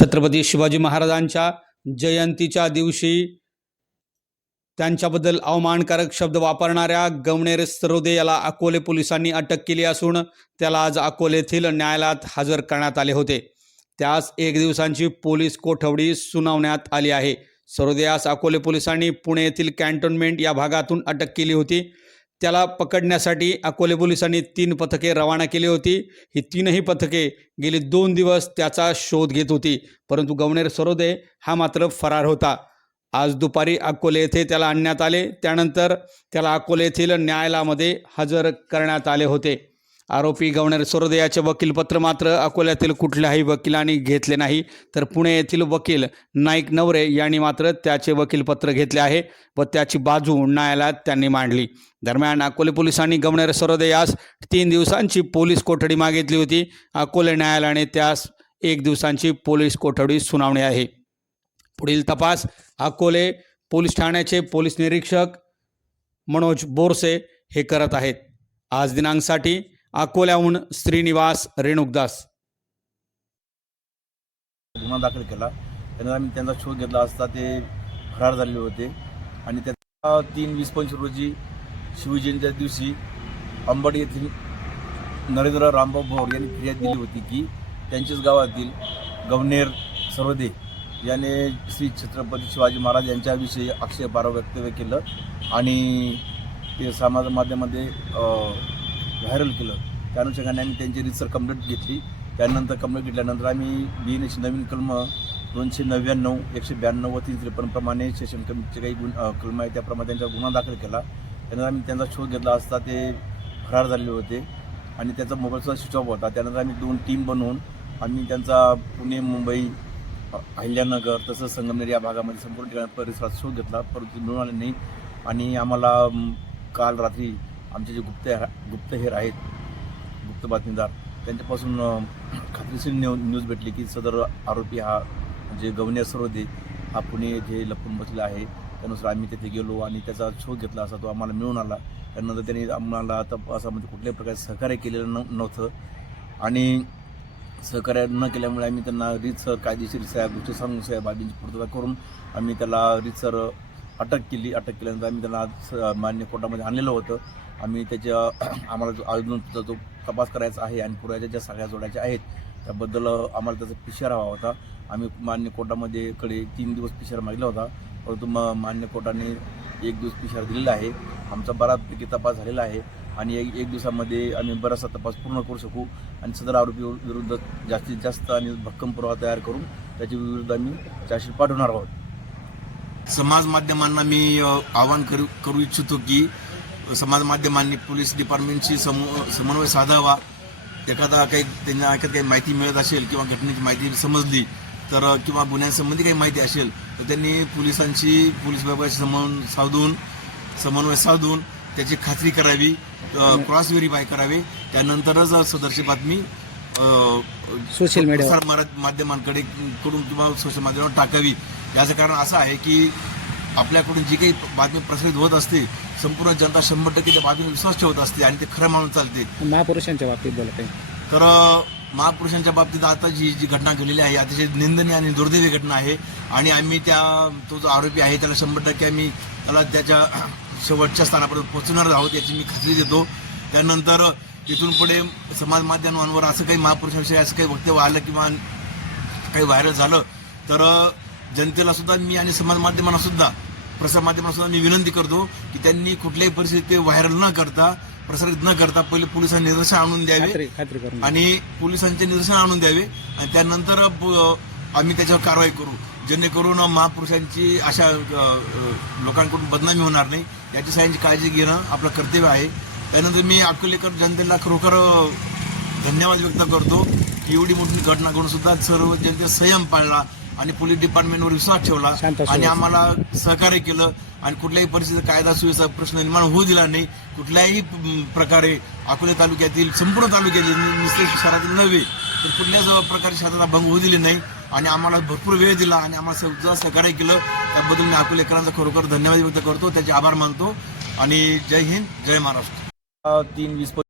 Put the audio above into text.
छत्रपती शिवाजी महाराजांच्या जयंतीच्या दिवशी त्यांच्याबद्दल अवमानकारक शब्द वापरणाऱ्या गवणेर सरोदे याला अकोले पोलिसांनी अटक केली असून त्याला आज अकोले येथील न्यायालयात हजर करण्यात आले होते. त्यास एक दिवसांची पोलीस कोठवडी सुनावण्यात आली आहे. सरोदे यास अकोले पोलिसांनी पुणे येथील कॅन्टोन्मेंट या भागातून अटक केली होती. त्याला पकडण्यासाठी अकोले पोलिसांनी तीन पथके रवाना केली होती. ही तीनही पथके गेली दोन दिवस त्याचा शोध घेत होती. परंतु गवणेर सरोदे हा मात्र फरार होता. आज दुपारी अकोले येथे त्याला आणण्यात आले. त्यानंतर त्याला अकोले येथील न्यायालयामध्ये हजर करण्यात आले होते. आरोपी गवणेर सरोदे वकीलपत्र मात्र अकोल्यातील कुठल्याही वकिलांनी घेतले नाही. तर पुणे येथील वकील नाईक नवरे यांनी मात्र त्याचे वकीलपत्र घेतले आहे व त्याची बाजू न्यायालयात त्यांनी मांडली. दरम्यान अकोले पोलिसांनी गवणेर सरोदे तीन दिवसांची पोलीस कोठडी मागितली होती. अकोले न्यायालयाने त्यास एक दिवसांची पोलीस कोठडी सुनावणी आहे. पुढील तपास अकोले पोलीस ठाण्याचे पोलीस निरीक्षक मनोज बोरसे हे करत आहेत. आज दिनांकसाठी अकोल्याहून श्रीनिवास रेणुकदास. गुन्हा दाखल केला. त्यांना आम्ही त्यांचा शोध घेतला असता ते फरार झालेले होते. आणि त्यांना तीन वीस पंचवीस रोजी शिवजयंतीच्या दिवशी अंबड येथील नरेंद्र रामभाऊ भोर यांनी फिर्याद दिली होती की त्यांच्याच गावातील गवनेर सर्वदे याने श्री छत्रपती शिवाजी महाराज यांच्याविषयी आक्षेपार्ह वक्तव्य केलं. आणि ते समाज माध्यमामध्ये व्हायरल केलं. त्या अनुषंगाने आम्ही त्यांची रिसर कंप्लेंट घेतली. त्यानंतर कंप्लेंट घेतल्यानंतर आम्ही बी एन एची नवीन कलम दोनशे नव्याण्णव एकशे ब्याण्णव व तीन त्रेपन्नप्रमाणे सेशन कमिटीचे काही गुण कलम आहे त्याप्रमाणे त्यांचा गुन्हा दाखल केला. त्यानंतर आम्ही त्यांचा शोध घेतला असता ते फरार झालेले होते. आणि त्याचा मोबाईलचा स्विच ऑफ होता. त्यानंतर आम्ही दोन टीम बनवून आम्ही त्यांचा पुणे मुंबई अहिल्यानगर तसंच संगमनेर या भागामध्ये संपूर्ण ठिकाणी परिसरात शोध घेतला. परंतु मिळून आले नाही. आणि आम्हाला काल रात्री आमचे जे गुप्त गुप्तहेर आहेत गुप्त बातमीदार त्यांच्यापासून खात्रीशीर न्यू न्यूज भेटली की सदर आरोपी हा म्हणजे गवन्या सरोदे हा पुणे येथे लपून बसलेला आहे त्यानुसार आम्ही तिथे गेलो आणि त्याचा शोध घेतला असा तो आम्हाला मिळून आला. त्यानंतर त्यांनी आम्हाला तपासामध्ये म्हणजे कुठल्याही प्रकारे सहकार्य केलेलं न नव्हतं. आणि सहकार्य न केल्यामुळे आम्ही त्यांना रीतसर कायदेशीर साहेब गोष्टी सांगून साहेब बाबींची पूर्तता करून आम्ही त्याला रीतसर अटक केली अटक केल्यानंतर आम्ही त्यांना आज मान्य कोर्टामध्ये आणलेलं होतं. आम्ही त्याच्या आम्हाला जो अजून जो तपास करायचा आहे आणि पुराच्या ज्या सगळ्या जोड्याच्या आहेत त्याबद्दल आम्हाला त्याचा पिशारा हवा होता. आम्ही मान्य कोर्टामध्ये कडे तीन दिवस पिशारा मागला होता. परंतु म मान्य कोर्टाने एक दिवस पिशारा दिलेला आहे. आमचा बऱ्यापैकी तपास झालेला आहे आणि एक एक दिवसामध्ये आम्ही बराचसा तपास पूर्ण करू शकू आणि सदर आरोपी विरुद्ध जास्तीत जास्त आणि भक्कम पुरावा तयार करून त्याच्या विरुद्ध आम्ही चार्जशीट पाठवणार आहोत. समाज माध्यमांना मी आवाहन करू करू इच्छितो की समाज माध्यमांनी पोलीस डिपार्टमेंटशी समू समन्वय साधावा. एखादा काही त्यांना एखादी काही माहिती मिळत असेल किंवा घटनेची माहिती समजली तर किंवा गुन्ह्यांसंबंधी काही माहिती असेल तर त्यांनी पोलिसांशी पोलीस विभागाशी समन साधून समन्वय साधून त्याची खात्री करावी क्रॉस व्हेरीफाय करावी. त्यानंतरच सदरची बातमी सोशल मीडिया माध्यमांकडे कडून किंवा सोशल माध्यमावर टाकावी. याचं कारण असं आहे की आपल्याकडून जी काही बातमी प्रसारित होत असते संपूर्ण जनता शंभर टक्के त्या बातमीवर विश्वास ठेवत असते आणि ते खरं मानून चालते. महापुरुषांच्या बाबतीत बोलत आहे. तर महापुरुषांच्या बाबतीत आता जी जी घटना घडलेली आहे अतिशय निंदनीय आणि दुर्दैवी घटना आहे आणि आम्ही त्या तो जो आरोपी आहे त्याला शंभर टक्के आम्ही त्याला त्याच्या शेवटच्या स्थानापर्यंत पोहोचणार आहोत याची मी खात्री देतो. त्यानंतर तिथून पुढे समाज माध्यमांवर असं काही महापुरुषाविषयी असं काही वक्तव्य आलं किंवा काही व्हायरल झालं तर जनतेला सुद्धा मी आणि समाज माध्यमांना सुद्धा प्रसार माध्यमांना सुद्धा मी विनंती करतो की त्यांनी कुठल्याही परिस्थितीत व्हायरल न करता प्रसारित न करता पहिले पोलिसांनी निदर्शन आणून द्यावे करून आणि पोलिसांचे निदर्शन आणून द्यावे आणि त्यानंतर आम्ही त्याच्यावर कारवाई करू. जेणेकरून महापुरुषांची अशा लोकांकडून बदनामी होणार नाही. याची सगळ्यांची काळजी घेणं आपलं कर्तव्य आहे. त्यानंतर मी अकोलेकर जनतेला खरोखर धन्यवाद व्यक्त करतो की एवढी मोठी घटना घडून सुद्धा सर्व जनते संयम पाळला. आणि पोलीस डिपार्टमेंटवर विश्वास ठेवला. आणि आम्हाला सहकार्य केलं आणि कुठल्याही परिस्थितीत कायदा सुव्यवस्था प्रश्न निर्माण होऊ दिला नाही. कुठल्याही प्रकारे अकोले तालुक्यातील संपूर्ण तालुक्यातील निश्चित शहरातील नव्हे तर कुठल्याच प्रकारे शांतता भंग होऊ दिली नाही. आणि आम्हाला भरपूर वेळ दिला आणि आम्हाला सुद्धा सहकार्य केलं. त्याबद्दल मी अकोलेकरांचा खरोखर धन्यवाद व्यक्त करतो. त्याचे आभार मानतो. आणि जय हिंद जय महाराष्ट्र. तीन वीस